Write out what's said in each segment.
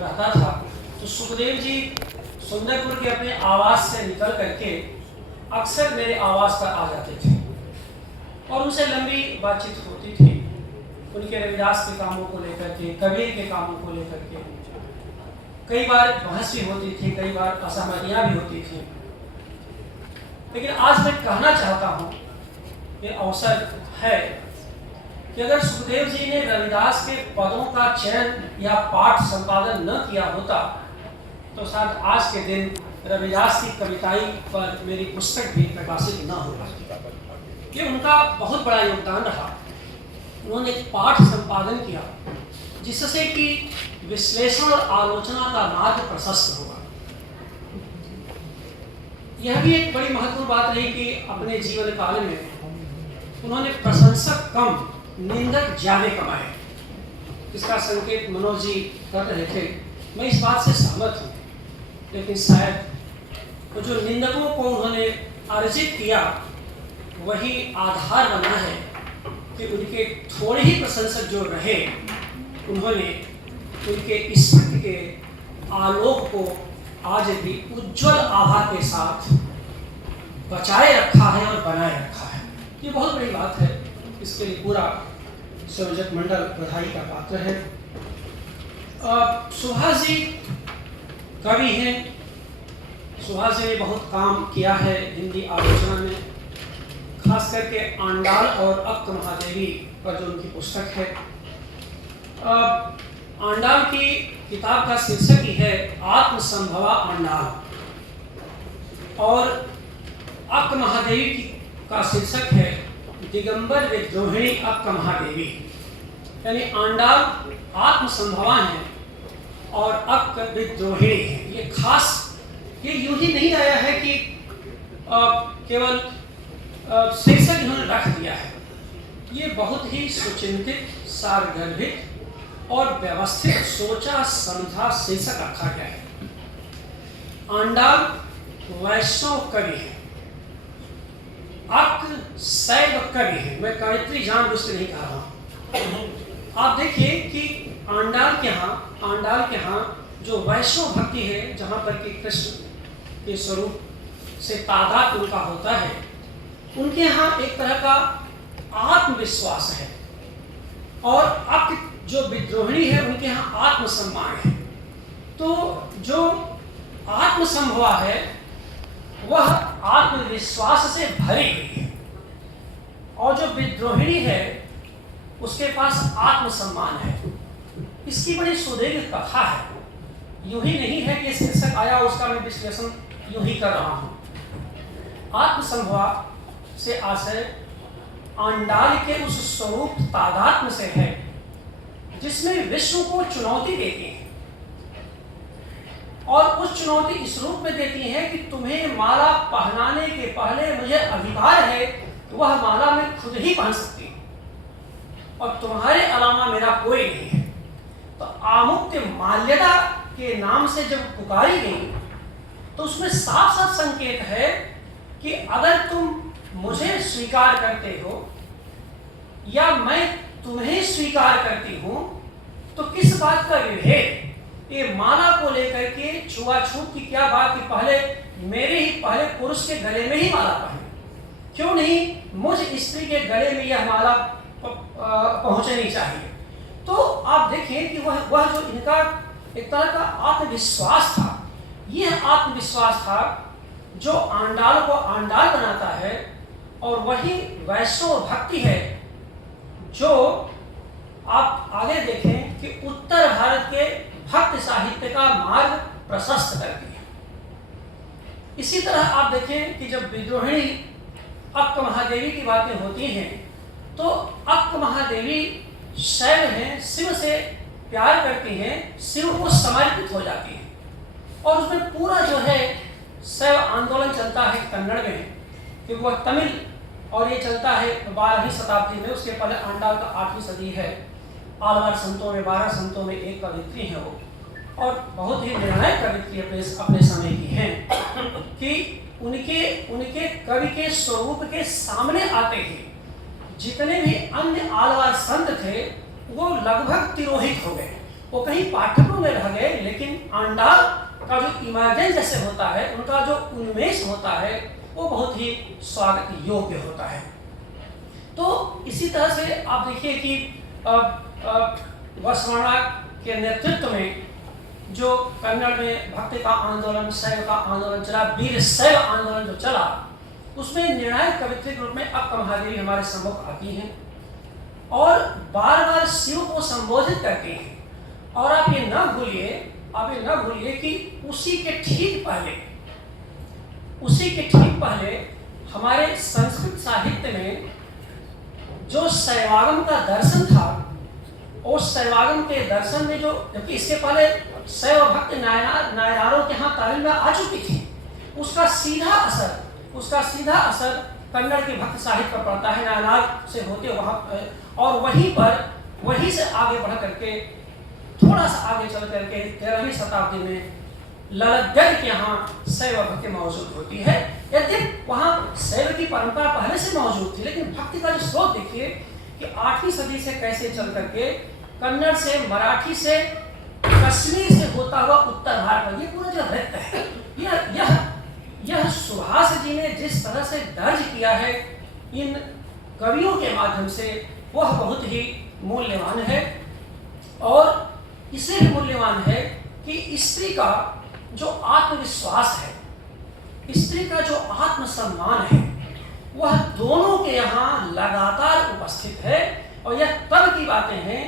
रहता था तो सुखदेव जी सुंदरपुर के अपने आवास से निकल करके अक्सर मेरे आवास पर आ जाते थे और उनसे लंबी बातचीत होती थी, उनके रविदास के कामों को लेकर के, कबीर के कामों को लेकर के। कई बार बहस भी होती थी, कई बार असहमतियाँ भी होती थी। लेकिन आज मैं कहना चाहता हूँ, ये अवसर है कि अगर सुखदेव जी ने रविदास के पदों का चयन या पाठ संपादन न किया होता तो शायद आज के दिन रविदास की कविताई पर मेरी पुस्तक भी प्रकाशित न हो पाती। ये उनका बहुत बड़ा योगदान रहा। उन्होंने एक पाठ संपादन किया जिससे कि विश्लेषण और आलोचना का मार्ग प्रशस्त होगा। यह भी एक बड़ी महत्वपूर्ण बात रही कि अपने जीवन काल में उन्होंने प्रशंसक कम निंदक ज्यादा कमाए। इसका संकेत मनोज जी कर रहे थे, मैं इस बात से सहमत हूँ। लेकिन शायद वो जो निंदकों को उन्होंने अर्जित किया वही आधार बना है कि उनके थोड़े ही प्रशंसक जो रहे उन्होंने उनके स्मृति के आलोक को आज भी उज्जवल आभा के साथ बचाए रखा है और बनाए रखा है। ये बहुत बड़ी बात है। इसके लिए पूरा संयोजक मंडल बधाई का पात्र है। सुभाष जी कवि हैं। सुभाष जी ने बहुत काम किया है हिंदी आलोचना में, खास करके आंडाल और अक्क महादेवी पर जो उनकी पुस्तक है। आंडाल की किताब का शीर्षक ही है आत्मसंभवा आंडाल और अक्क महादेवी का शीर्षक है दिगंबर विद्रोहिणी अक्क महादेवी। यानी आंडाल आत्मसंभवा है और अक्क विद्रोहिणी है। ये खास, ये यूं ही नहीं आया है कि केवल शीर्षक इन्होंने रख दिया है। ये बहुत ही सुचिंतित, सारगर्भित और व्यवस्थित सोचा समझा शीर्षक रखा गया है। आंडाल वैष्णव कवि है, अक्क शैव कवि है। मैं कवित्री जानबूझ के नहीं कह रहा हूँ। आप देखिए कि आंडाल के यहाँ जो वैष्णव भक्ति है, जहाँ पर कि कृष्ण के स्वरूप से तादाद उनका होता है, उनके यहाँ एक तरह का आत्मविश्वास है। और अक्क जो विद्रोहिणी है उनके यहाँ आत्मसम्मान है। तो जो आत्मसंभवा है वह आत्मविश्वास से भरी हुई है और जो विद्रोहिणी है उसके पास आत्मसम्मान है। इसकी बड़ी सुदीर्घ कथा है। यूं ही नहीं है कि शीर्षक आया उसका मैं विश्लेषण यूं ही कर रहा हूँ। आत्मसंभवा से आशय आंडाल के उस स्वरूप तादात्म्य से है जिसमें विश्व को चुनौती देती है और उस चुनौती इस रूप में देती है कि तुम्हें माला पहनाने के पहले मुझे अधिकार है कि वह माला मैं खुद ही पहन सकती हूँ और तुम्हारे अलावा मेरा कोई नहीं है। तो आमुक्त्य माल्यता के नाम से जब पुकारी गई तो उसमें साफ साफ संकेत है कि अगर तुम मुझे स्वीकार करते हो या मैं तुम्हें स्वीकार करती हूँ तो किस बात का विभेद। ये माला को लेकर के छुआछूत की क्या बात कि पहले पुरुष के गले में ही माला पहने, क्यों नहीं मुझ स्त्री के गले में यह माला पहुंचनी चाहिए। तो आप देखिए कि वह जो इनका एक तरह का आत्मविश्वास था, यह आत्मविश्वास था जो आंडाल को आंडाल बनाता है और वही वैष्णव भक्ति है जो आप आगे देखें कि उत्तर भारत के भक्त साहित्य का मार्ग प्रशस्त करती है। इसी तरह आप देखें कि जब विद्रोहिणी अक्क महादेवी की बातें होती हैं तो अक्क महादेवी शैव हैं, शिव से प्यार करती हैं, शिव को समर्पित हो जाती हैं और उसमें पूरा जो है शैव आंदोलन चलता है कन्नड़ में, क्योंकि वह तमिल और ये चलता है 12वीं शताब्दी में। उसके पहले आंडाल का 8वीं सदी है। आलवार संतों में 12 संतों में एक कवित्री है वो, और बहुत ही निर्णायक कवित्री अपने समय की हैं कि उनके कवि के स्वरूप के सामने आते ही जितने भी अन्य आलवार संत थे वो लगभग तिरोहित हो गए। वो कहीं पाठकों में रह गए, लेकिन आंडाल का जो इमर्जेंस जैसे होता है, उनका जो उन्मेष होता है, वो बहुत ही स्वागत योग्य होता है। तो इसी तरह से आप देखिए कि वसवर्णा के नेतृत्व में जो कन्नड़ में भक्ति का आंदोलन, शैव का आंदोलन चला, वीर शैव आंदोलन जो चला, उसमें निर्णायक कवित्री के रूप में अक्का महादेवी हमारे सम्मुख आती हैं और बार बार शिव को संबोधित करती हैं। और आप ये न भूलिए कि उसी के ठीक पहले हमारे संस्कृत साहित्य में जो शैवागम का दर्शन था, उस शैवागम के दर्शन में जो, जबकि इसके पहले शैव भक्त नायनारों के यहाँ तालीम में आ चुकी थी, उसका सीधा असर कन्नड़ के भक्त साहित्य पर पड़ता है। नायनार से होते वहाँ और वहीं से आगे बढ़ करके थोड़ा सा आगे चल करके 13वीं शताब्दी में ललितगढ़ के यहाँ शैव भक्ति मौजूद होती है। यद्यपि वहाँ शैव की परंपरा पहले से मौजूद थी, लेकिन भक्ति का जो स्रोत देखिए कि 8वीं सदी से कैसे चल करके कन्नड़ से, मराठी से, कश्मीर से होता हुआ उत्तर भारत में ये पूरा जो नृत्य है, यह सुभाष जी ने जिस तरह से दर्ज किया है इन कवियों के माध्यम से, वह बहुत ही मूल्यवान है। और इसलिए भी मूल्यवान है कि स्त्री का जो आत्मविश्वास है, स्त्री का जो आत्मसम्मान है, वह दोनों के यहाँ लगातार उपस्थित है। और यह तब की बातें हैं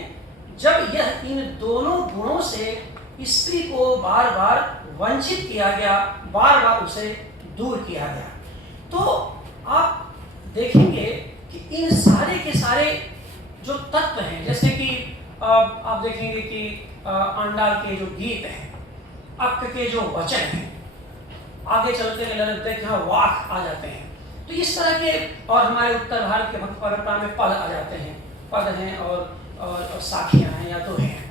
जब यह इन दोनों गुणों से स्त्री को बार बार वंचित किया गया, बार बार उसे दूर किया गया। तो आप देखेंगे कि इन सारे के सारे जो तत्व हैं, जैसे कि आप देखेंगे कि आंडाल के जो गीत हैं, अक्क के जो वचन हैं, आगे चलते ललित यहाँ वाक आ जाते हैं। तो इस तरह के, और हमारे उत्तर भारत के भक्त परंपरा में पद आ जाते हैं, पद हैं और साखियाँ हैं या दोहे हैं।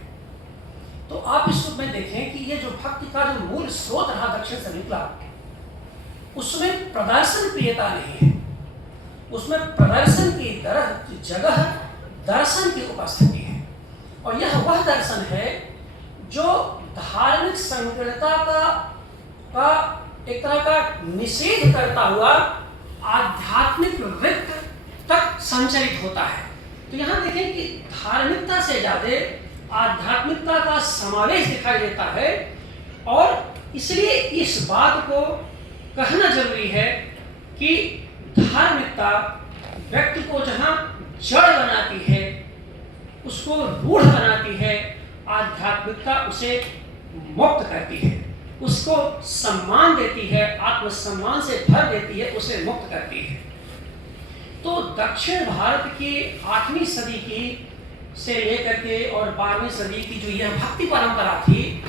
तो आप इस रूप में देखें कि ये जो भक्ति का जो मूल स्रोत रहा दक्षिण से निकला, उसमें प्रदर्शन प्रियता नहीं है, उसमें प्रदर्शन की जगह दर्शन की उपस्थिति है। और यह वह दर्शन है जो धार्मिक संकीर्णता का एक तरह का निषेध करता हुआ आध्यात्मिक वृत्त तक संचरित होता है। तो यहाँ देखें कि धार्मिकता से ज्यादा आध्यात्मिकता का समावेश दिखाई देता है। और इसलिए इस बात को कहना जरूरी है कि धार्मिकता व्यक्ति को जहाँ जड़ बनाती है, उसको रूढ़ बनाती है, आध्यात्मिकता उसे मुक्त करती है, उसको सम्मान देती है, आत्मसम्मान से भर देती है, उसे मुक्त करती है। तो दक्षिण भारत की 8वीं सदी की से लेकर के और 12वीं सदी की जो यह भक्ति परंपरा थी,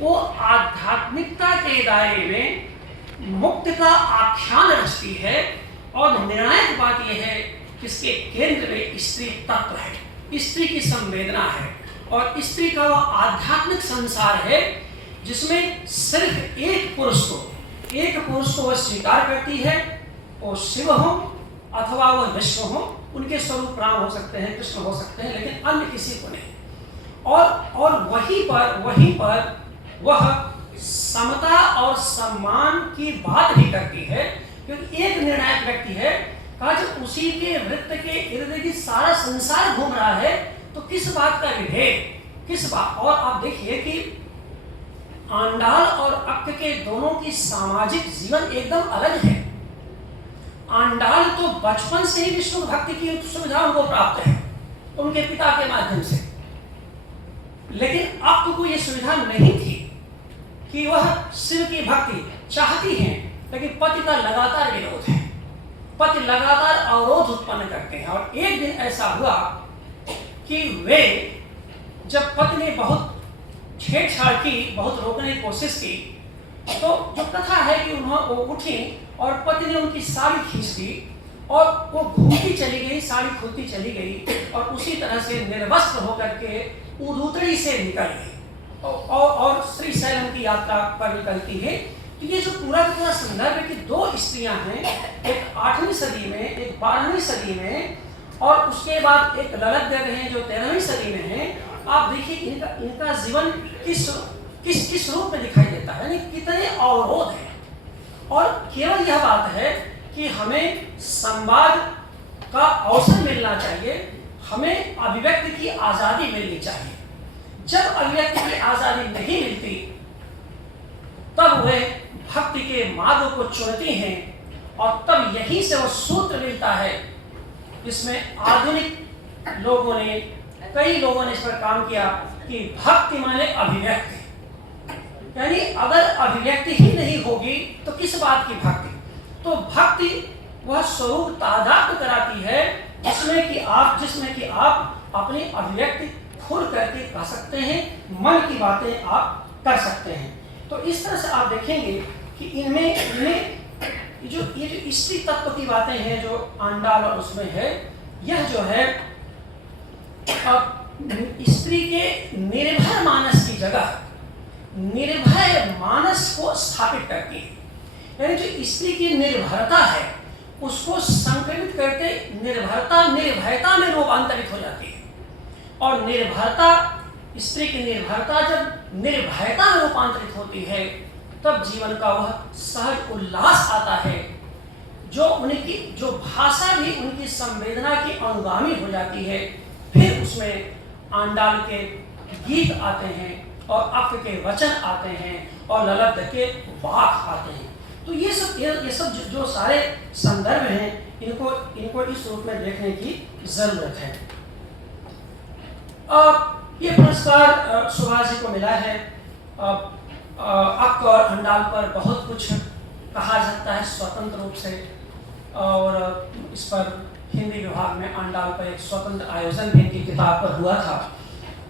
वो आध्यात्मिकता के दायरे में मुक्त का आख्यान रचती है। और निर्णायक बात यह है कि इसके केंद्र में स्त्री तत्व है, स्त्री की संवेदना है, और स्त्री का वह आध्यात्मिक संसार है जिसमें सिर्फ एक पुरुष को वह स्वीकार करती है, वो शिव हो अथवा वह विश्व हो, उनके स्वरूप राम हो सकते हैं, कृष्ण हो सकते हैं, लेकिन अन्य किसी को नहीं। और वहीं पर वह समता और सम्मान की बात भी करती है, क्योंकि एक निर्णायक व्यक्ति है कहा जब उसी के वृत्त के इर्द गिर्द सारा संसार घूम रहा है तो किस बात का विभेद, किस बात। और आप देखिए कि आंडाल और अक्क के दोनों की सामाजिक जीवन एकदम अलग है। आंडाल तो बचपन से ही विष्णु भक्ति की सुविधा उनको प्राप्त है उनके पिता के माध्यम से, लेकिन अक्क को यह सुविधा नहीं थी कि वह शिव की भक्ति चाहती हैं, लेकिन पति का लगातार विरोध है, पति लगातार अवरोध उत्पन्न करते हैं। और एक दिन ऐसा हुआ कि वे जब पति ने बहुत छेड़छाड़ की, बहुत रोकने की कोशिश की, तो जो कथा है कि वो उठी और पति ने उनकी साड़ी खींच दी और वो घूमती चली गई, साड़ी खुलती चली गई और उसी तरह से निर्वस्त्र होकर के उदूतड़ी से निकल गई और श्रीशैलम की यात्रा पर निकलती है। तो ये जो पूरा संदर्भ है कि दो स्त्रियां हैं, एक 8वीं सदी में, एक 12वीं सदी में, और उसके बाद एक ललितगढ़ है जो 13वीं सदी में है। आप देखिए इनका जीवन किस किस किस रूप में दिखाई देता है, यानी कितने अवरोध हैं। और केवल यह बात है कि हमें संवाद का अवसर मिलना चाहिए, हमें अभिव्यक्ति की आज़ादी मिलनी चाहिए। जब अभिव्यक्ति की आज़ादी नहीं मिलती तब वे भक्ति के मार्ग को चुनती हैं, और तब यहीं से वो सूत्र मिलता है जिसमें आधुनिक लोगों ने, कई लोगों ने इस पर काम किया कि भक्ति माने अभिव्यक्ति। यानी अगर अभिव्यक्ति ही नहीं होगी तो किस बात की भक्ति? तो भक्ति वह स्वरूप तादात्म्य कराती है जिसमें कि आप अपनी अभिव्यक्ति खुल करके कह सकते हैं, मन की बातें आप कर सकते हैं। तो इस तरह से आप देखेंगे कि इनमें ये जो स्त्री तत्व की बातें हैं जो आंडाल और उसमें है, यह जो है स्त्री के निर्भय मानस की जगह निर्भय मानस को स्थापित करती है। यानी जो स्त्री की निर्भरता है उसको संक्रमित करके निर्भयता में रूपांतरित हो जाती है। और निर्भरता, स्त्री की निर्भरता जब निर्भयता में रूपांतरित होती है तब जीवन का वह सहज उल्लास आता है, जो भाषा भी उनकी संवेदना की अनुगामी हो जाती है। फिर उसमें आंडाल के गीत आते हैं और अक्क के वचन आते हैं और ललब्ध के वाक आते हैं। तो ये सब जो सारे संदर्भ हैं, इनको इस रूप में देखने की जरूरत है। ये पुरस्कार सुभाष जी को मिला है। अक्क और आंडाल पर बहुत कुछ कहा जाता है स्वतंत्र रूप से, और इस पर हिंदी विभाग में आंडाल पर एक स्वतंत्र आयोजन भी इनकी किताब पर हुआ था।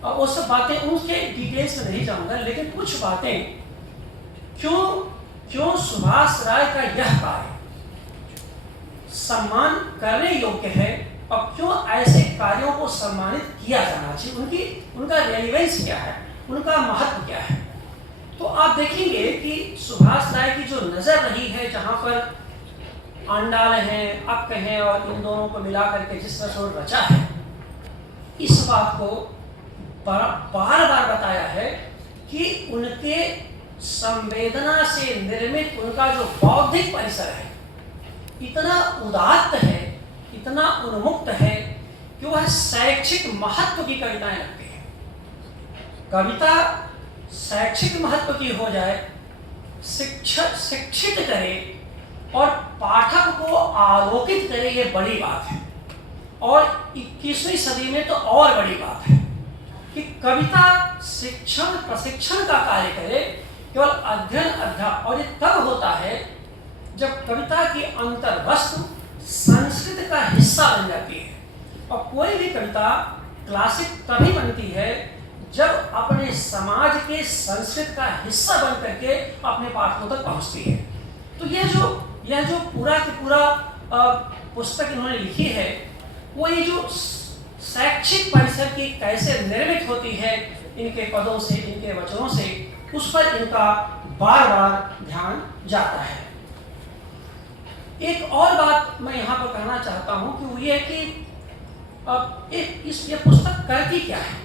वो सब बातें उनके डिटेल्स में नहीं जाऊंगा, लेकिन कुछ बातें क्यों सुभाष राय का यह कार्य सम्मान करने योग्य है और क्यों ऐसे कार्यों को सम्मानित किया जाना चाहिए, उनका रेलेवेंस क्या है, उनका महत्व क्या है। तो आप देखेंगे कि सुभाष राय की जो नजर रही है, जहां पर आंडाल हैं, अक्क हैं और इन दोनों को मिला करके जिस तरह से रचा है, इस बात को बार बार बताया है कि उनके संवेदना से निर्मित उनका जो बौद्धिक परिसर है इतना उदात्त है, इतना उन्मुक्त है कि वह शैक्षिक महत्व की कविताएं लगती हैं। कविता शैक्षिक महत्व की हो जाए, शिक्षित करे और पाठक को आलोकित करे, ये बड़ी बात है। और 21वीं सदी में तो और बड़ी बात है कि कविता शिक्षण प्रशिक्षण का कार्य करे, केवल अध्ययन अध्यापन। और ये तब होता है जब कविता की अंतर्वस्तु संस्कृत का हिस्सा बन जाती है। और कोई भी कविता क्लासिक तभी बनती है जब अपने समाज के संस्कृत का हिस्सा बन करके अपने पाठकों तक पहुंचती है। तो यह जो पूरा की पूरा पुस्तक इन्होंने लिखी है, वो ये जो शैक्षिक परिसर की कैसे निर्मित होती है इनके पदों से, इनके वचनों से, उस पर इनका बार बार ध्यान जाता है। एक और बात मैं यहाँ पर कहना चाहता हूँ कि वो ये कि ये पुस्तक करती क्या है।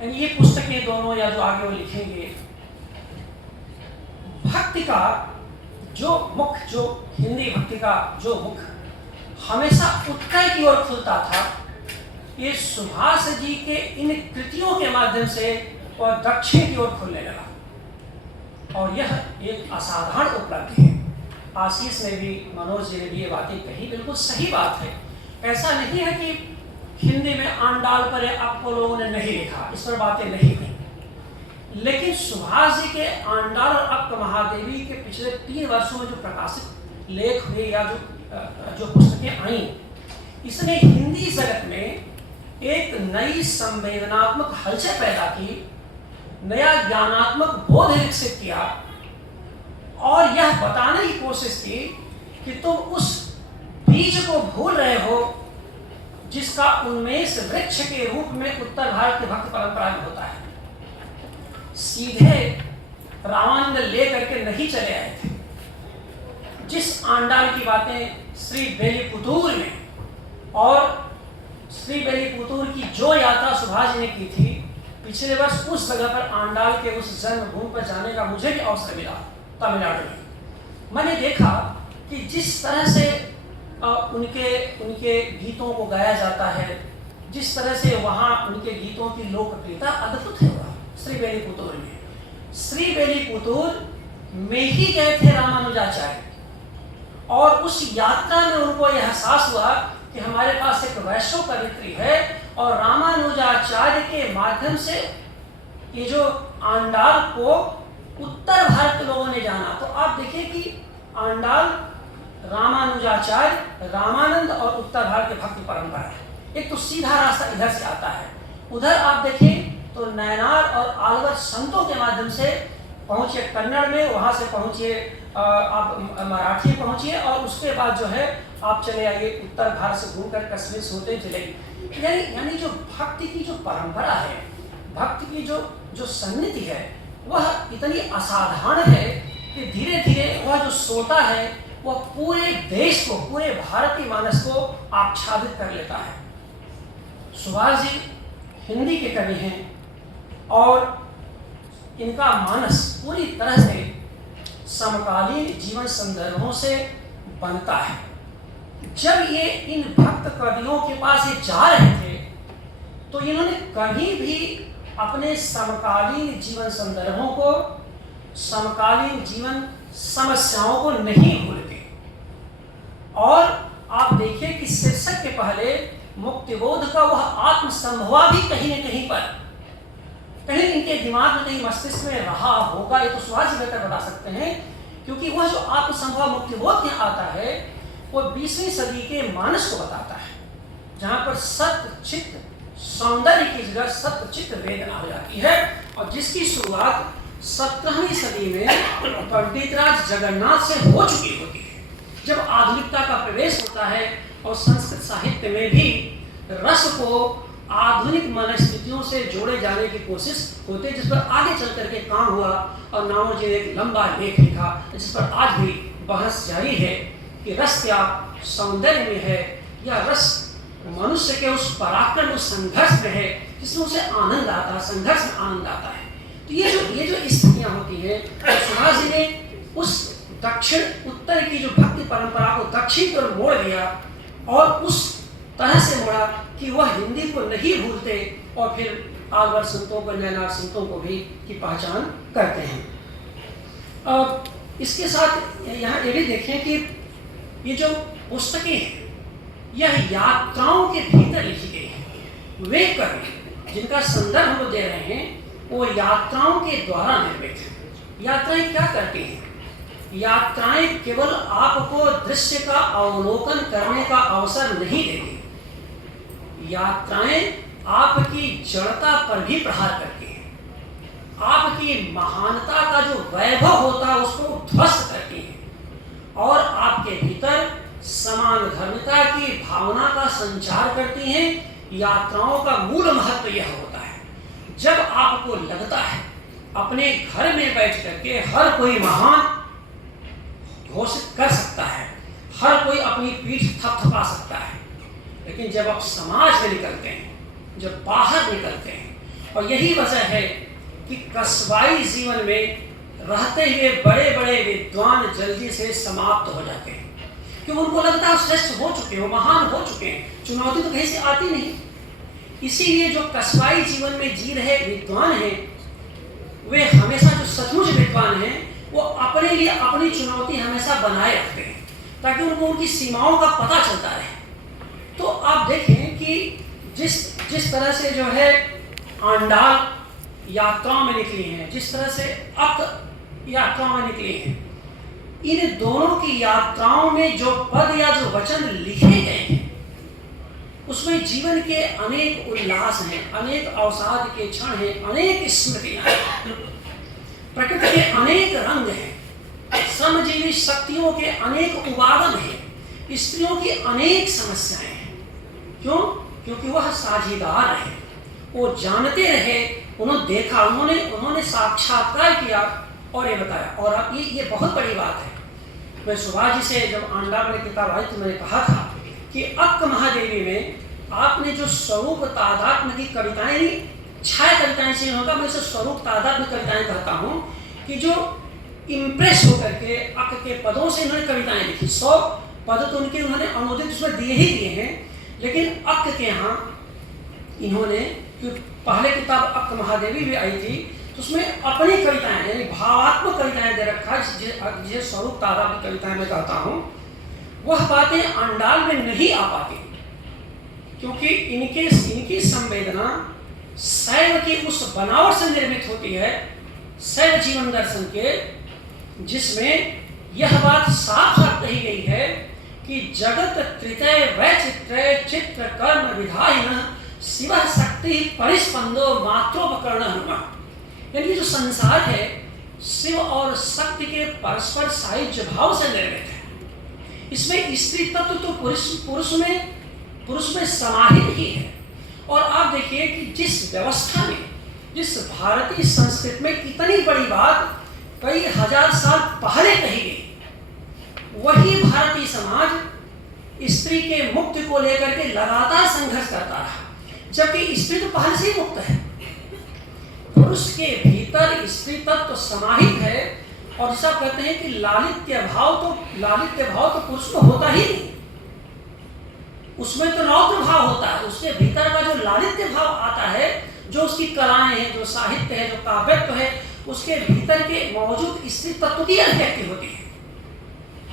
यानी ये पुस्तकें दोनों या जो आगे वो लिखेंगे, भक्ति का जो मुख, जो हिंदी भक्ति का जो मुख हमेशा उत्तर की ओर खुलता था, ये सुभाष जी के इन कृतियों के माध्यम से और दक्षिण की ओर खुलने लगा। और यह एक असाधारण उपलब्धि है। आशीष ने भी, मनोज जी ने भी ये बातें कही, बिल्कुल सही बात है। ऐसा नहीं है कि हिंदी में आंडाल पर आपको लोगों ने नहीं लिखा, इस पर बातें नहीं हुई, लेकिन सुभाष जी के आंडाल और अक्क महादेवी के पिछले 3 वर्षों में जो प्रकाशित लेख हुए या जो पुस्तकें आई, इसने हिंदी जगत में एक नई संवेदनात्मक हलचल पैदा की, नया ज्ञानात्मक बोध विकसित किया और यह बताने की कोशिश की कि तुम उस बीज को भूल रहे हो जिसका उन्मेष वृक्ष के रूप में उत्तर भारत की भक्त परंपरा में होता है। सीधे रामानंद ले करके नहीं चले आए थे। जिस आंडाल की बातें श्री बेलीपुतूर में और श्री बेलीपुतूर की जो यात्रा सुभाष जी ने की थी, पिछले वर्ष उस जगह पर आंडाल के उस जन्मभूमि पर जाने का मुझे भी अवसर मिला तमिलनाडु में। मैंने देखा कि जिस तरह से उनके गीतों को गाया जाता है, जिस तरह से वहाँ उनके गीतों की लोकप्रियता अद्भुत है। वहाँ श्रीबेलीपुतूर में, श्रीबेलीपुतूर में ही गए थे रामानुजाचार्य, और उस यात्रा में उनको यह एहसास हुआ कि हमारे पास एक वैष्णव कवित्री है, और रामानुजाचार्य के माध्यम से ये जो आंडाल को उत्तर भारत के लोगों ने जाना। तो आप देखिए कि आंडाल, रामानुजाचार्य, रामानंद और उत्तर भारत के भक्ति परंपरा है। एक तो सीधा रास्ता इधर से आता है, उधर आप देखें तो नयनार और आलवर संतों के माध्यम से पहुंचे कन्नड़ में, वहां से पहुंचिए आप मराठी पहुंचिए, और उसके बाद जो है आप चले आइए उत्तर भारत से घूमकर कश्मीर से होते चले। यानी जो भक्ति की जो परंपरा है, भक्ति की जो सन्निधि है, वह इतनी असाधारण है कि धीरे धीरे वह जो श्रोता है वह पूरे देश को, पूरे भारतीय मानस को आच्छादित कर लेता है। सुभाष जी हिंदी के कवि हैं, और इनका मानस पूरी तरह से समकालीन जीवन संदर्भों से बनता है। जब ये इन भक्त कवियों के पास ये जा रहे थे, तो इन्होंने कहीं भी अपने समकालीन जीवन संदर्भों को, समकालीन जीवन समस्याओं को नहीं भूलते। और आप देखिए कि शीर्षक के पहले मुक्तिबोध का वह आत्मसंभवा भी कहीं न कहीं पर, कहीं इनके दिमाग में, कहीं मस्तिष्क में रहा होगा। ये तो सुभाष जी बेहतर बता सकते हैं, क्योंकि वह जो आत्मसंभवा मुक्तिबोध में आता है वो 20वीं सदी के मानस को बताता है, जहाँ पर सत्य चित्त सौंदर्य की जगह सत्य चित्त वेदना हो जाती है, और जिसकी शुरुआत 17वीं सदी में पंडितराज जगन्नाथ से हो चुकी होती है। जब आधुनिकता का प्रवेश होता है और संस्कृत साहित्य में भी रस को आधुनिक मनस्थितियों से जोड़े जाने की कोशिश होती है, जिस पर आगे चल करके काम हुआ, और नामोजी ने एक लंबा लेख लिखा जिस पर आज भी बहस जारी है कि रस क्या सौंदर्य में है, या रस मनुष्य के उस पराक्रम, उस संघर्ष में है जिसमें उसे आनंद आता है, संघर्ष में आनंद आता है। तो ये जो स्थितियाँ होती हैं, तो सुभाष जी ने उस दक्षिण उत्तर की जो भक्ति परंपरा को दक्षिण की ओर मोड़ दिया, और उस तरह से मोड़ा कि वह हिंदी को नहीं भूलते, और फिर आलवर संतों को, नैनार संतों को भी की पहचान करते हैं। इसके साथ यहाँ ये भी देखें कि ये जो पुस्तकें हैं, यह यात्राओं के भीतर लिखी गई है। वे कवि जिनका संदर्भ हम दे रहे हैं, वो यात्राओं के द्वारा निर्मित है। यात्राएं क्या करती हैं? यात्राएं केवल आपको दृश्य का अवलोकन करने का अवसर नहीं देती, यात्राएं आपकी जड़ता पर भी प्रहार करती हैं, आपकी महानता का जो वैभव होता है उसको ध्वस्त करती हैं, और आपके भीतर समान धर्मिता की भावना का संचार करती हैं। यात्राओं का मूल महत्व यह होता है, जब आपको लगता है अपने घर में बैठ करके हर कोई महान घोषित कर सकता है, हर कोई अपनी पीठ थपथपा सकता है, लेकिन जब आप समाज में निकलते हैं, जब बाहर निकलते हैं, और यही वजह है कि कस्बाई जीवन में रहते हुए बड़े बड़े विद्वान जल्दी से समाप्त हो जाते हैं, क्योंकि उनको लगता है श्रेष्ठ हो चुके हैं, महान हो चुके हैं, चुनौती तो कहीं से आती नहीं। इसीलिए जो कस्बाई जीवन में जी रहे विद्वान हैं, वे हमेशा, जो सचमुच विद्वान हैं, वो अपने लिए अपनी चुनौती हमेशा बनाए रखते हैं, ताकि उनको उनकी सीमाओं का पता चलता रहे। तो आप देखें कि जिस तरह से जो है आंडाल यात्राओं में निकली हैं, जिस तरह से अक यात्राओं में निकली हैं, इन दोनों की यात्राओं में जो पद या जो वचन लिखे गए हैं, उसमें जीवन के अनेक उल्लास हैं, अनेक अवसाद के क्षण हैं, अनेक स्मृतियां हैं, प्रकृति के अनेक रंग हैं, श्रमजीवी शक्तियों के अनेक उपागम हैं, स्त्रियों की अनेक समस्याएं हैं। क्यों? क्योंकि वह साझीदार रहे, वो जानते रहे, उन्होंने देखा, उन्होंने साक्षात्कार किया और ये बताया। और अब ये बहुत बड़ी बात है। मैं सुभाष जी से जब आंडाल में किताब आई तो मैंने कहा था कि अक्क महादेवी में आपने जो स्वरूप तादात्म्य की कविताएं ली, छाया कविताएं से होगा, मैं इसे स्वरूप तादात्म्य कविताएं कहता हूँ, कि जो इम्प्रेस होकर के अक के पदों से इन्होंने कविताएं लिखी। 100 पद तो उन्होंने अनुदित उसमें दिए ही दिए हैं, लेकिन अक के यहाँ इन्होंने, पहले किताब अक महादेवी भी आई थी, तो उसमें अपनी कविताएं यानी भावात्मक कविताएं दे रखा है, जिसे स्वरूप तादात्म्य कविताएं मैं कहता हूँ। वह बातें अंडाल में नहीं आ पाती, क्योंकि इनकी संवेदना शैव की उस बनावट से निर्मित होती है, शैव जीवन दर्शन के, जिसमें यह बात साफ साफ कही गई है कि जगत त्रितय वैचित्र्य चित्र कर्म विधायन शिव शक्ति परिस्पंदो मात्रोपकरण हनुमान। यानी जो संसार है शिव और शक्ति के परस्पर सायुज्य भाव से निर्मित है। इसमें स्त्री तत्व तो पुरुष में समाहित ही है। और आप देखिए कि जिस व्यवस्था में, जिस भारतीय संस्कृति में इतनी बड़ी बात कई हजार साल पहले कही गई, वही भारतीय समाज स्त्री के मुक्ति को लेकर के लगातार संघर्ष करता रहा, जबकि स्त्री तो पहले से ही मुक्त है। पुरुष के भीतर स्त्री तत्व समाहित है, और जैसा कहते हैं कि लालित्य भाव तो पुरुष में होता ही नहीं, उसमें तो रौद्र भाव होता है। उसके भीतर का जो लालित्य भाव आता है, जो उसकी कलाएं हैं, जो साहित्य है, जो काव्यत्व है, उसके भीतर के मौजूद स्त्री तत्व की अभिव्यक्ति होती है,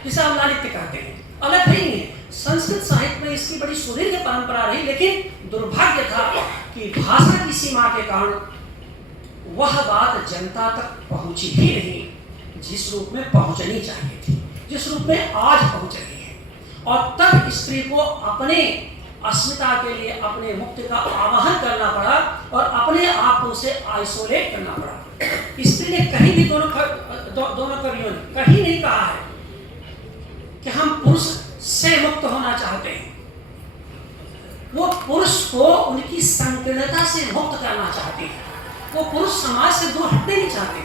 जिसे हम लालित्य कहते हैं। अलग नहीं है। संस्कृत साहित्य में इसकी बड़ी सुदीर्घ परंपरा रही, लेकिन दुर्भाग्य था कि भाषा की सीमा के कारण वह बात जनता तक पहुंची ही नहीं जिस रूप में पहुंचनी चाहिए थी, जिस रूप में आज पहुंच रही है। और तब स्त्री को अपने अस्मिता के लिए अपने मुक्ति का आवाहन करना पड़ा और अपने आप को उसे आइसोलेट करना पड़ा। स्त्री ने कहीं भी दोनों कवियों ने कहीं नहीं कहा है कि हम पुरुष से मुक्त होना चाहते हैं। वो पुरुष को उनकी संकीर्णता से मुक्त करना चाहती है। वो पुरुष समाज से दूर हटने नहीं चाहते।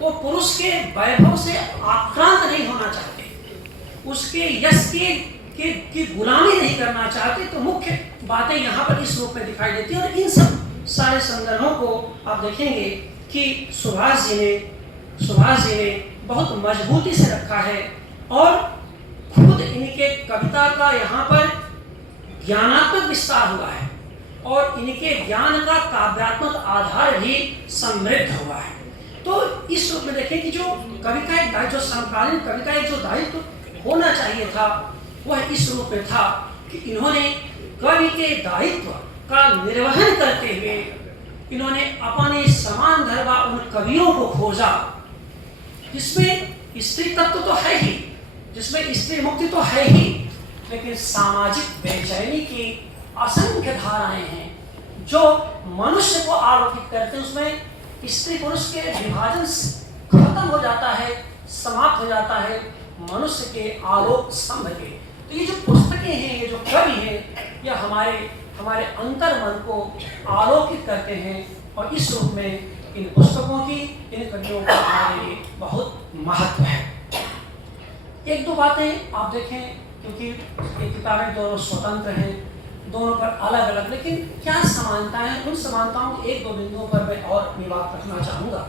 वो पुरुष के वैभव से आक्रांत नहीं होना चाहते, उसके यश की गुलामी नहीं करना चाहते। तो मुख्य बातें यहाँ पर इस रूप में दिखाई देती है। और इन सब सारे संदर्भों को आप देखेंगे कि सुभाष जी ने बहुत मजबूती से रखा है, और खुद इनके कविता का यहाँ पर ज्ञानात्मक विस्तार हुआ है, और इनके ज्ञान का काव्यात्मक आधार भी समृद्ध हुआ है। तो इस रूप में देखें कि जो कवि का एक दायित्व, जो समकालीन कवि का एक जो दायित्व होना चाहिए था, वह इस रूप में था कि इन्होंने कवि के दायित्व का निर्वहन करते हुए इन्होंने अपने समान धर्मा उन कवियों को खोजा जिसमें स्त्री तत्व तो है ही, जिसमें स्त्री मुक्ति तो है ही, लेकिन सामाजिक बेचैनी की असंख्य धाराएं हैं जो मनुष्य को आलोकित करते हैं। उसमें स्त्री पुरुष के विभाजन खत्म हो जाता है, समाप्त हो जाता है मनुष्य के आलोक स्तंभ के। तो ये जो पुस्तकें हैं, ये जो कवि हैं, यह हमारे अंतर मन को आलोकित करते हैं। और इस रूप में इन पुस्तकों की, इन कवियों का हमारे लिए बहुत महत्व है। एक दो बातें आप देखें, क्योंकि ये किताबें दोनों स्वतंत्र हैं, दोनों पर अलग अलग, लेकिन क्या समानताएं हैं, उन समानताओं के एक दो बिंदुओं पर मैं और अपनी बात रखना चाहूँगा।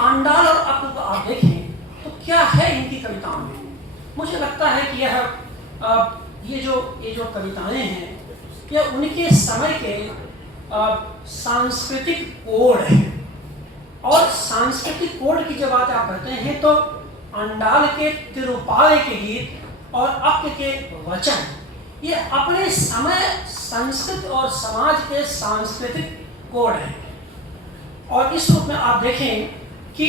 आंडाल और अक्ल को आप देखें तो क्या है इनकी कविताओं में। मुझे लगता है कि ये जो कविताएं हैं, यह उनके समय के सांस्कृतिक कोड है। और सांस्कृतिक कोड की जब बात आप करते हैं तो अंडाल के तिरुपाल के गीत और अक्ल के वचन, ये अपने समय संस्कृति और समाज के सांस्कृतिक कोड है। और इस रूप में आप देखें कि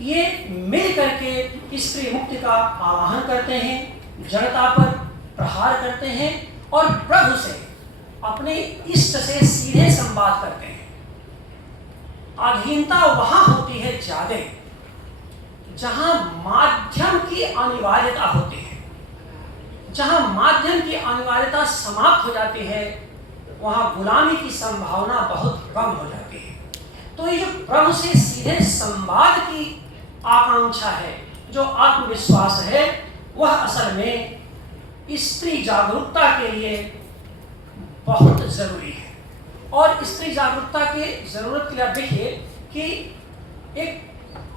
ये मिल करके स्त्री मुक्ति का आवाहन करते हैं, जड़ता पर प्रहार करते हैं और प्रभु से, अपने इष्ट से सीधे संवाद करते हैं। अधीनता वहां होती है ज्यादा जहां माध्यम की अनिवार्यता होती है। जहां माध्यम की अनिवार्यता समाप्त हो जाती है, वहां गुलामी की संभावना बहुत कम हो जाती है। तो ये जो प्रभु से सीधे संवाद की आकांक्षा है, जो आत्मविश्वास है, वह असल में स्त्री जागरूकता के लिए बहुत जरूरी है। और स्त्री जागरूकता की जरूरत के लिए आप देखिए कि एक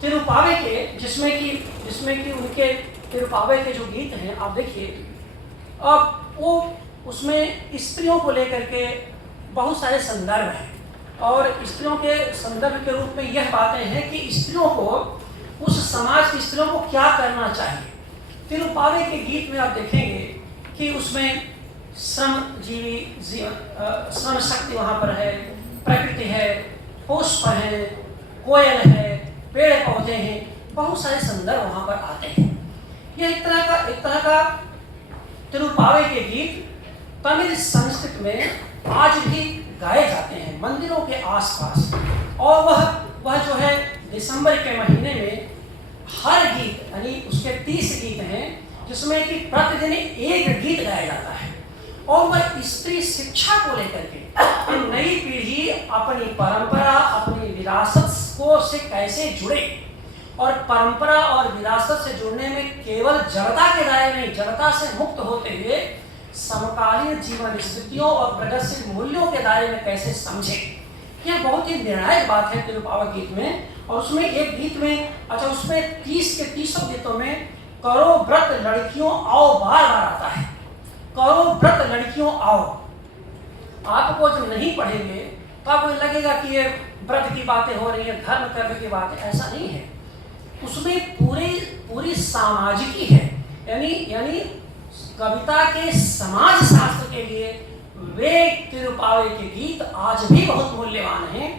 तिरुपावे के जिसमें कि उनके तिरुपावे के जो गीत हैं आप देखिए, अब वो उसमें स्त्रियों को लेकर के बहुत सारे संदर्भ हैं और स्त्रियों के संदर्भ के रूप में यह बातें हैं कि स्त्रियों को, उस समाज की स्त्रियों को क्या करना चाहिए। तिरुपावे के गीत में आप देखेंगे कि उसमें श्रमजीवी श्रम शक्ति वहाँ पर है, प्रकृति है, पुष्प है, कोयल है, पेड़ पौधे हैं, बहुत सारे संदर्भ वहाँ पर आते हैं। यह एक तरह का तिरुपावे के गीत तमिल संस्कृत में आज भी गाए जाते हैं मंदिरों के आसपास। और वह जो है दिसंबर के महीने में हर गीत, यानी उसके 30 गीत हैं जिसमें कि प्रतिदिन एक गीत गाया जाता है। और वह स्त्री शिक्षा को लेकर के नई पीढ़ी अपनी परंपरा, अपनी विरासत को से कैसे जुड़े, और परंपरा और विरासत से जुड़ने में केवल जड़ता के दायरे नहीं, जड़ता से मुक्त होते हुए समकालीन जीवन स्थितियों और प्रगतिशील मूल्यों के दायरे में कैसे समझे। यह बहुत ही निर्णायक बात है तिरुपावा गीत में। और उसमें एक गीत में, अच्छा उसमें 30 के 30 गीतों में करो व्रत लड़कियों आओ बार बार आता है। करो व्रत लड़कियों आओ। आपको जब नहीं पढ़ेंगे तो आपको लगेगा कि ये व्रत की बातें हो रही है, धर्म कर्म की बातें, ऐसा नहीं है। उसमें पूरी सामाजिकी है, यानी कविता के समाज शास्त्र के लिए वे तिरुपावे के गीत आज भी बहुत मूल्यवान हैं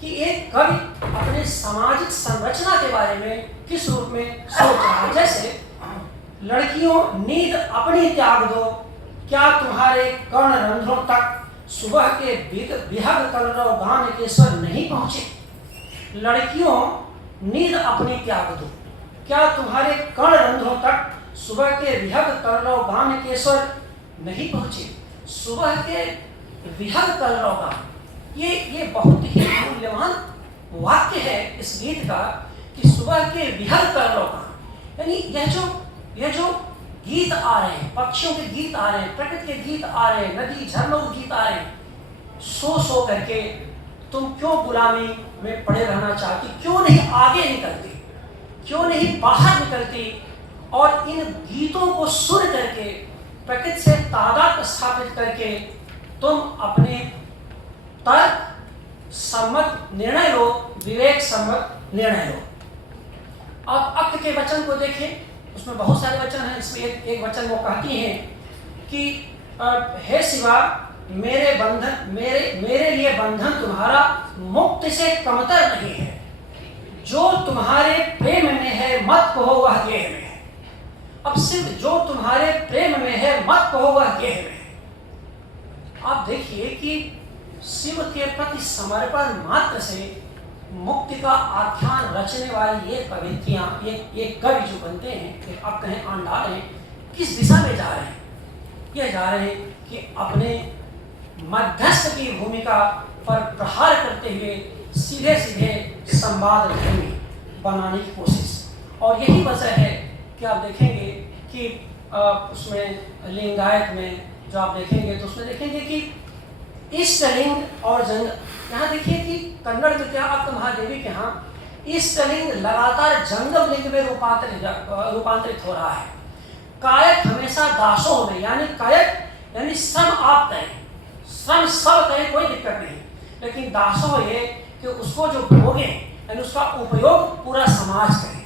कि एक कवि अपने सामाजिक संरचना के बारे में किस रूप में सोच रहा है। जैसे लड़कियों नींद अपनी त्याग दो, क्या तुम्हारे कर्ण रंध्रों तक सुबह के विहग कलरव गान के स्वर नहीं पहुंचे। लड़कियों नींद अपनी त्याग दो, क्या तुम्हारे कर्ण रंध्रों तक सुबह के विहग कलरव गान के स्वर नहीं पहुंचे। सुबह के विहग कलरव गान, ये बहुत ही मूल्यवान वाक्य है इस गीत का कि सुबह के विहग कलरव गान, यानी यह जो गीत आ रहे हैं, पक्षियों के गीत आ रहे हैं, प्रकृति के गीत आ रहे हैं, नदी झरनों के गीत आ रहे हैं, सो करके तुम क्यों गुलामी में पड़े रहना चाहती, क्यों नहीं आगे निकलती, क्यों नहीं बाहर निकलती और इन गीतों को सुन करके प्रकृति से तादाद स्थापित करके तुम अपने तर्क सम्मत निर्णय लो, विवेक सम्मत निर्णय लो। अब अक्क के वचन को देखें, उसमें बहुत सारे वचन हैं। इसमें एक वचन वो कहती हैं कि हे शिवा, मेरे लिए बंधन तुम्हारा मुक्ति से कमतर नहीं है। जो तुम्हारे प्रेम में है मत कहो वह गेह में है। अब सिर्फ जो तुम्हारे प्रेम में है मत कहो वह गेह में है। आप देखिए कि शिव के प्रति समर्पण मात्र से मुक्ति का आख्यान रचने वाली ये कवित्रियां, ये कवि जो बनते हैं, अब कहें आंडाल हैं, किस दिशा में जा रहे हैं। ये जा रहे हैं कि अपने मध्यस्थ की भूमिका पर प्रहार करते हुए सीधे सीधे संवाद धर्मी बनाने की कोशिश। और यही वजह है कि आप देखेंगे कि उसमें लिंगायत में जो आप देखेंगे तो उसमें देखेंगे कि इष्टलिंग और जंग, यहाँ देखिए कि कन्नड़ में क्या अक्क महादेवी के यहाँ इष्टलिंग लगातार जंगम लिंग में रूपांतरित हो रहा है। कायक हमेशा दासों में, यानी कायक यानी श्रम आप करें, श्रम सब करें, कोई दिक्कत नहीं, लेकिन दासों ये कि उसको जो भोगे यानी उसका उपयोग पूरा समाज करे।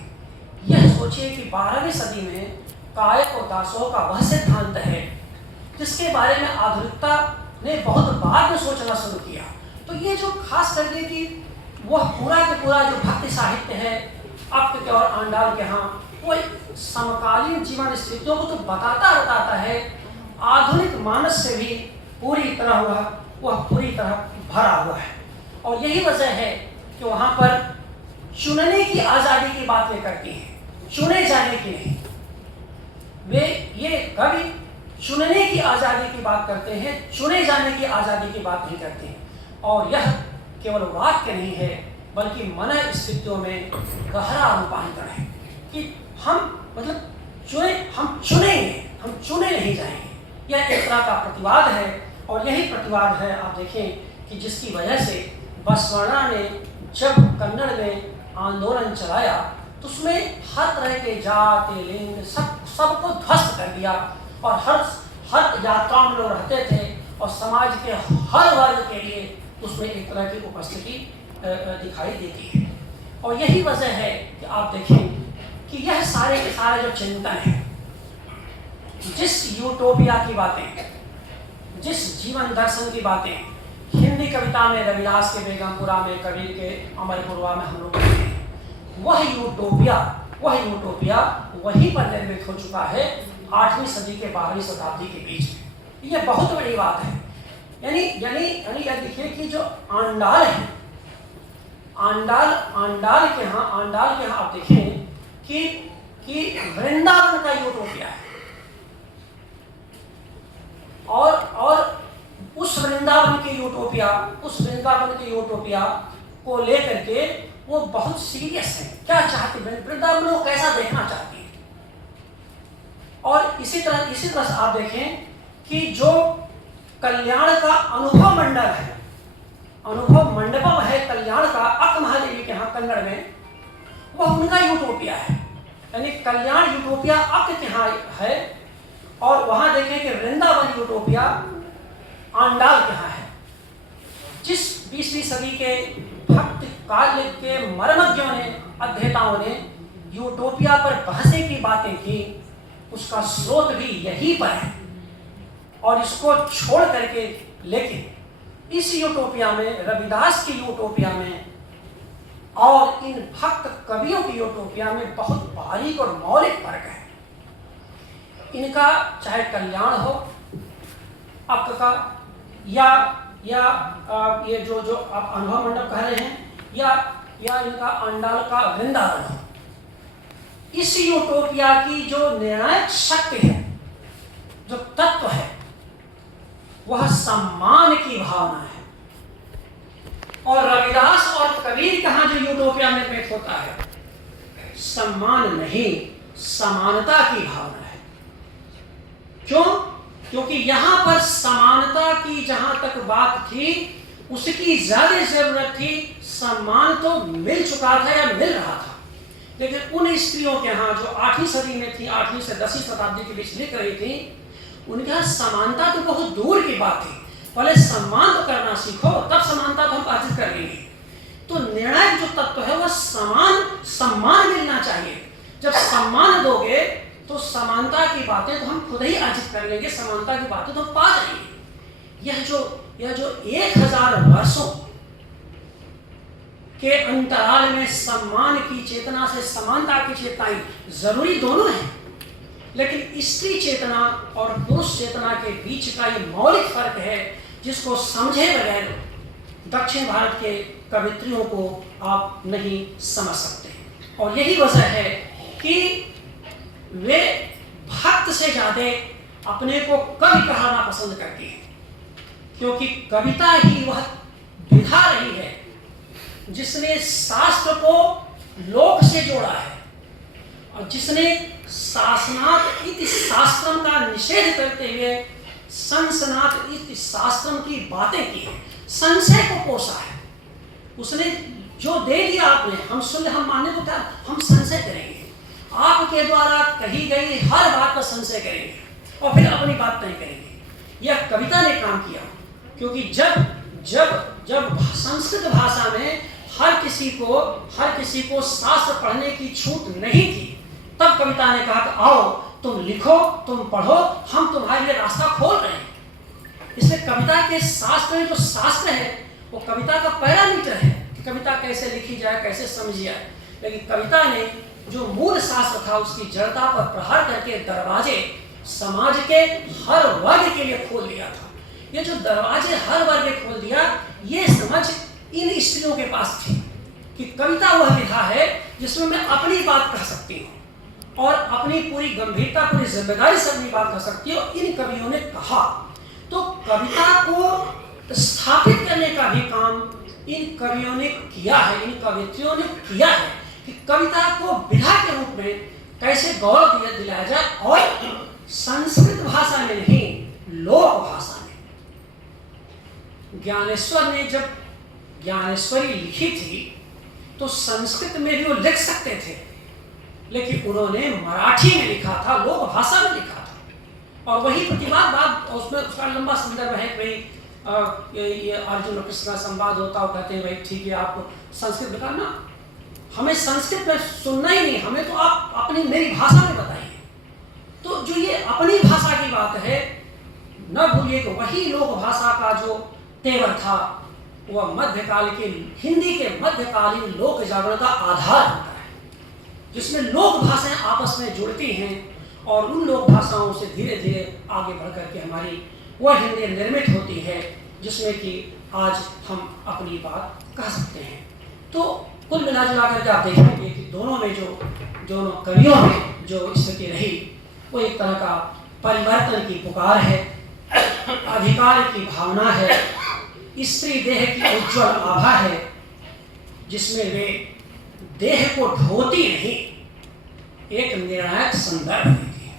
यह सोचिए कि 12वीं सदी में कायक और दासों का वह सिद्धांत है जिसके बारे में आधुनिकता ने बहुत बाद में सोचना शुरू किया। तो ये जो खास करके कि वह पूरा के पूरा जो भक्ति साहित्य है अक्क के और आंडाल के यहाँ, वो समकालीन जीवन स्थितियों को तो बताता है, आधुनिक मानस से भी पूरी तरह वह पूरी तरह भरा हुआ है। और यही वजह है कि वहाँ पर चुनने की आज़ादी की बात वे करती हैं, चुने जाने की नहीं। वे ये कवि चुनने की आज़ादी की बात करते हैं, चुने जाने की आज़ादी की बात नहीं करते हैं। और यह केवल वाक्य नहीं है बल्कि मन स्थितियों में गहरा रूपांतर है कि हम चुनेंगे, हम चुने नहीं जाएंगे। यह एक तरह का प्रतिवाद है। और यही प्रतिवाद है, आप देखें कि जिसकी वजह से बसवण्णा ने जब कन्नड़ में आंदोलन चलाया तो उसमें हर तरह के जाति लिंग सबको ध्वस्त कर दिया और हर यात्राओं में लोग रहते थे और समाज के हर वर्ग के लिए उसमें एक तरह की उपस्थिति दिखाई देती है। और यही वजह है कि आप देखें कि यह सारे के सारे जो चिंतन है, जिस यूटोपिया की बातें, जिस जीवन दर्शन की बातें हिंदी कविता में रविदास के बेगमपुरा में, कबीर के अमरपुरवा में हम लोग देखते हैं, वह यूटोपिया वहीं पर निर्मित हो चुका है 8वीं सदी के 12वीं शताब्दी के बीच में। ये बहुत बड़ी बात है। यानी यह देखिए कि जो आंडाल है, आंडाल के यहाँ आप देखें कि वृंदावन का यूटोपिया है और उस वृंदावन के यूटोपिया को लेकर के वो बहुत सीरियस है। क्या चाहते हैं वृंदावन को कैसा देखना चाहती है। और इसी तरह से आप देखें कि जो कल्याण का अनुभव मंडपम है कल्याण का अक महादेवी के यहाँ कन्नड़ में, वह उनका यूटोपिया है। यानी कल्याण यूटोपिया अक के यहाँ है और वहां देखें कि वृंदावन यूटोपिया आंडाल के यहाँ है। जिस 20वीं सदी के भक्त काल के मर्मज्ञों ने, अध्येताओं ने यूटोपिया पर बहसें की बातें की, उसका स्रोत भी यहीं पर है। और इसको छोड़ करके लेकिन इस यूटोपिया में, रविदास की यूटोपिया में और इन भक्त कवियों की यूटोपिया में बहुत बारीक और मौलिक फर्क है। इनका चाहे कल्याण हो अक का या ये जो आप अनुभव मंडप कह रहे हैं या इनका अंडाल का वृंदावन हो, इस यूटोपिया की जो निर्णायक शक्ति है, जो तत्व है, वह सम्मान की भावना है। और रविदास और कबीर कहाँ जो यूटोपिया में व्यक्त होता है, सम्मान नहीं समानता की भावना है। क्यों? क्योंकि यहां पर समानता की जहां तक बात थी उसकी ज्यादा जरूरत थी। सम्मान तो मिल चुका था या मिल रहा था, लेकिन उन स्त्रियों के यहाँ जो 8वीं सदी में थी, 8वीं से 10वीं शताब्दी के बीच लिख रही थी, उनके यहाँ समानता तो बहुत दूर की बात थी। पहले सम्मान तो करना सीखो, तब समानता तो हम अर्जित कर लेंगे। तो निर्णायक जो तत्व है वह सम्मान मिलना चाहिए। जब सम्मान दोगे तो समानता की बातें तो हम खुद ही अर्जित कर लेंगे, समानता की बातें तो हम पा जाएंगे। यह जो 1000 वर्षों के अंतराल में सम्मान की चेतना से समानता की चेतनाएं जरूरी दोनों है, लेकिन स्त्री चेतना और पुरुष चेतना के बीच का ये मौलिक फर्क है जिसको समझे बगैर दक्षिण भारत के कवित्रियों को आप नहीं समझ सकते। और यही वजह है कि वे भक्त से ज्यादा अपने को कवि कहना पसंद करती हैं, क्योंकि कविता ही वह विधा रही है जिसने शास्त्र को लोक से जोड़ा है और जिसने शासनात् इति शास्त्रम का निषेध करते हुए संसनात् इति शास्त्रम की बातें की है, संशय को पोषा है। उसने जो दे दिया आपने, हम मानने को क्या, हम संशय करेंगे, आपके द्वारा कही गई हर बात पर संशय करेंगे और फिर अपनी बात नहीं करेंगे। यह कविता ने काम किया, क्योंकि जब संस्कृत भाषा में हर किसी को शास्त्र पढ़ने की छूट नहीं थी, तब कविता ने कहा कि आओ तुम लिखो, तुम पढ़ो, हम तुम्हारे लिए रास्ता खोल रहे हैं। इसलिए कविता के शास्त्र में जो शास्त्र है वो कविता का पैरामीटर है कि कविता कैसे लिखी जाए, कैसे समझी जाए। लेकिन कविता ने जो मूल शास्त्र था उसकी जड़ता पर प्रहार करके दरवाजे समाज के हर वर्ग के लिए खोल दिया था। ये जो दरवाजे हर वर्ग के खोल दिया, ये समझ इन स्त्रियों के पास थी कि कविता वह विधा है जिसमें मैं अपनी बात कह सकती हूँ और अपनी पूरी गंभीरता, पूरी जिम्मेदारी से अपनी बात कह सकती हूँ। इन कवियों ने कहा, तो कविता को स्थापित करने का भी काम इन कवियों ने किया है, इन कवित्रियों ने किया है कि कविता को विधा के रूप में कैसे गौरव दिलाया जाए, और संस्कृत भाषा में नहीं, लोक भाषा में। ज्ञानेश्वर ने जब ज्ञानेश्वरी लिखी थी तो संस्कृत में भी वो लिख सकते थे, लेकिन उन्होंने मराठी में लिखा था, लोक भाषा में लिखा था। और वही प्रतिवाद बात, उसमें उसका लंबा संदर्भ है। भाई ये अर्जुन और कृष्ण का संवाद होता, वो कहते हैं भाई ठीक है आप संस्कृत में ना, हमें संस्कृत में सुनना ही नहीं, हमें तो आप अपनी मेरी भाषा में बताइए। तो जो ये अपनी भाषा की बात है, न भूलिए कि वही लोक भाषा का जो तेवर था वह मध्यकाल के हिंदी के मध्यकालीन लोक जागरण का आधार होता है, जिसमें लोक भाषाएं आपस में जुड़ती हैं और उन लोक भाषाओं से धीरे धीरे आगे बढ़ करके हमारी वह हिंदी निर्मित होती है, जिसमें कि आज हम अपनी बात कह सकते हैं। तो कुल मिला जुला करके आप देखेंगे कि दोनों में जो कवियों में जो स्थिति रही वो एक तरह का परिवर्तन की पुकार है, अधिकार की भावना है, स्त्री देह की उज्ज्वल आभा है, जिसमें वे देह को ढोती नहीं, एक निर्णायक संदर्भ देती है।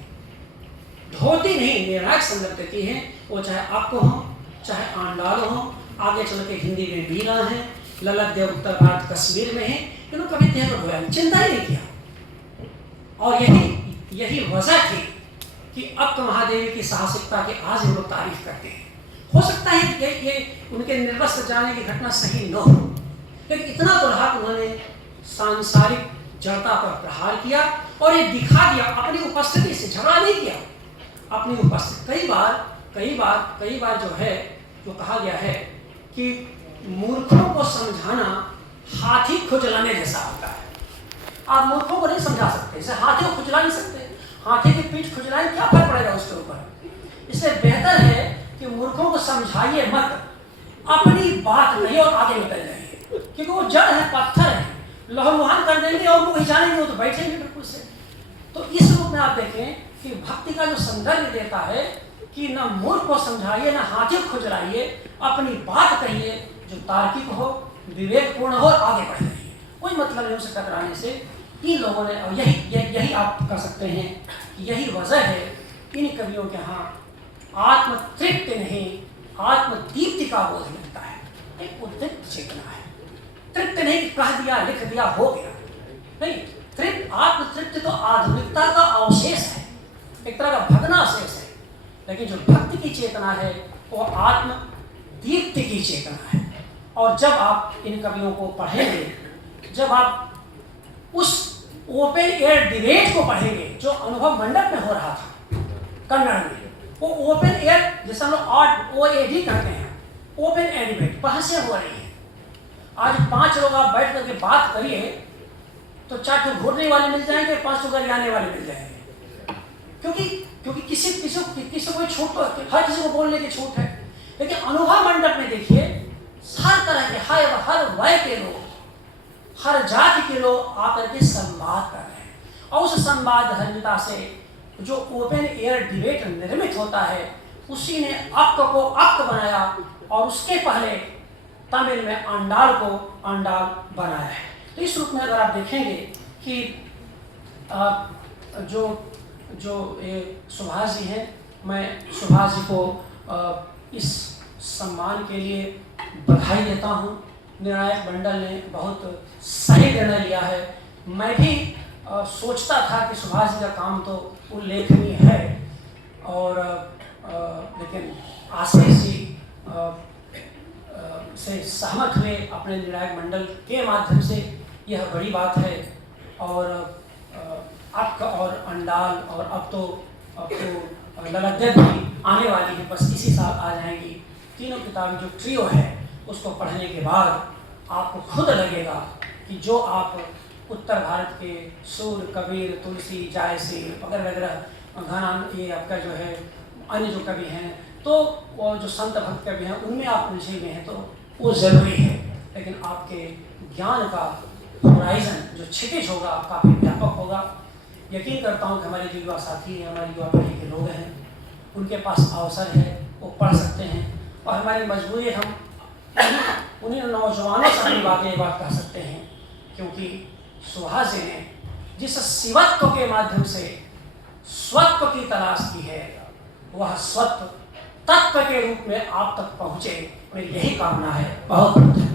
ढोती नहीं, निर्णायक संदर्भ देती है। वो चाहे आपको हो, चाहे आंडाल हो, आगे चल के हिंदी में बीना है, ललित देव उत्तर भारत कश्मीर में है, इन्होंने कभी देह को ढोया, चिंता ही नहीं किया। और यही वजह थी कि अब तो महादेवी की साहसिकता की आज हम लोग तारीफ करते हैं। हो सकता है कि ये उनके निर्वस्त्र जाने की घटना सही न हो, लेकिन इतना तो रहा कि उन्होंने सांसारिक जड़ता पर प्रहार किया और ये दिखा दिया, अपनी उपस्थिति से झगड़ा नहीं किया, अपनी उपस्थिति। कई बार जो है, जो कहा गया है कि मूर्खों को समझाना हाथी खुजलाने जैसा होता है। आप मूर्खों को नहीं समझा सकते, जैसे हाथी को खुजला नहीं सकते, हाथी की पीठ खुजलाए क्या फर्क पड़ेगा उसके ऊपर। इसलिए बेहतर है कि मूर्खों को समझाइए मत, अपनी बात नहीं और आगे निकल जाइए, क्योंकि वो जड़ है, पत्थर है, लहूलुहान कर देंगे और वो हिलाएंगे, वो तो बैठेंगे बिल्कुल से। तो इस रूप में आप देखें कि भक्ति का जो संदर्भ देता है कि न मूर्ख को समझाइए, न हाथी को खुजलाइए, अपनी बात कहिए जो तार्किक हो, विवेकपूर्ण हो, आगे बढ़ जाइए। कोई मतलब नहीं उसे टकराने से। इन लोगों ने, और यही आप कह सकते हैं कि यही वजह है इन कवियों के यहाँ आत्म तृप्ति नहीं, आत्म दीप्ति का बोध मिलता है। एक उद्दीप्त चेतना है, तृप्त नहीं कह दिया लिख दिया हो गया, नहीं। तृप्त, आत्म तृप्ति तो आधुनिकता का अवशेष है, एक तरह का भग्नावशेष है। लेकिन जो भक्ति की चेतना है वो आत्म दीप्ति की चेतना है। और जब आप इन कवियों को पढ़ेंगे, जब आप उस ओपन एयर डिबेट को पढ़ेंगे जो अनुभव मंडप में हो रहा था कन्नड़ में, वो ओपन एयर जिसे हम लोग OAD कहते हैं, ओपन एयर डिबेट वहां से हो रही है। आज 5 लोग आप बैठ करके बात करिए तो 4 तो घूरने वाले मिल जाएंगे, 5 तो गरियाने वाले मिल जाएंगे, क्योंकि किसी को कोई छूट तो, हर किसी को बोलने की छूट है। लेकिन अनुभव मंडप में देखिए हर तरह के हर वय के लोग, हर जाति के लोग आकर के संवाद कर रहे हैं। और उस संवाद धर्मिता से जो ओपन एयर डिबेट निर्मित होता है, उसी ने अक्क को अक्क बनाया और उसके पहले तमिल में अंडाल को अंडाल बनाया है। तो इस रूप में अगर आप देखेंगे कि जो सुभाष जी हैं, मैं सुभाष जी को इस सम्मान के लिए बधाई देता हूँ। निर्णायक मंडल ने बहुत सही निर्णय लिया है। मैं भी सोचता था कि सुभाष जी का काम तो उल्लेखनीय है, और लेकिन आशीष जी से सहमत हुए अपने निर्णायक मंडल के माध्यम से, यह बड़ी बात है। और अक्क और अंडाल और अब तो ललित भी आने वाली है, बस इसी साल आ जाएंगी। तीनों किताबें जो ट्रियो है उसको पढ़ने के बाद आपको खुद लगेगा कि जो आप उत्तर भारत के सूर, कबीर, तुलसी, जायसी वगैरह वगैरह घना, ये आपका जो है अन्य जो कवि हैं, तो वो जो संत भक्त कवि हैं उनमें आप उलझे में हैं, तो वो ज़रूरी है। लेकिन आपके ज्ञान का होराइजन जो क्षितिज होगा काफ़ी व्यापक होगा। यकीन करता हूँ कि हमारे जो युवा साथी हैं, हमारी युवा पीढ़ी के लोग हैं, उनके पास अवसर है, वो पढ़ सकते हैं। और हमारी मजबूरी है, हम उन्हीं नौजवानों से अपनी बातें एक बात कह सकते हैं, क्योंकि सुभाष जी ने जिस शिवत्व के माध्यम से स्वत्व की तलाश की है, वह स्वत्व तत्व के रूप में आप तक पहुँचे, मेरी यही कामना है। बहुत बहुत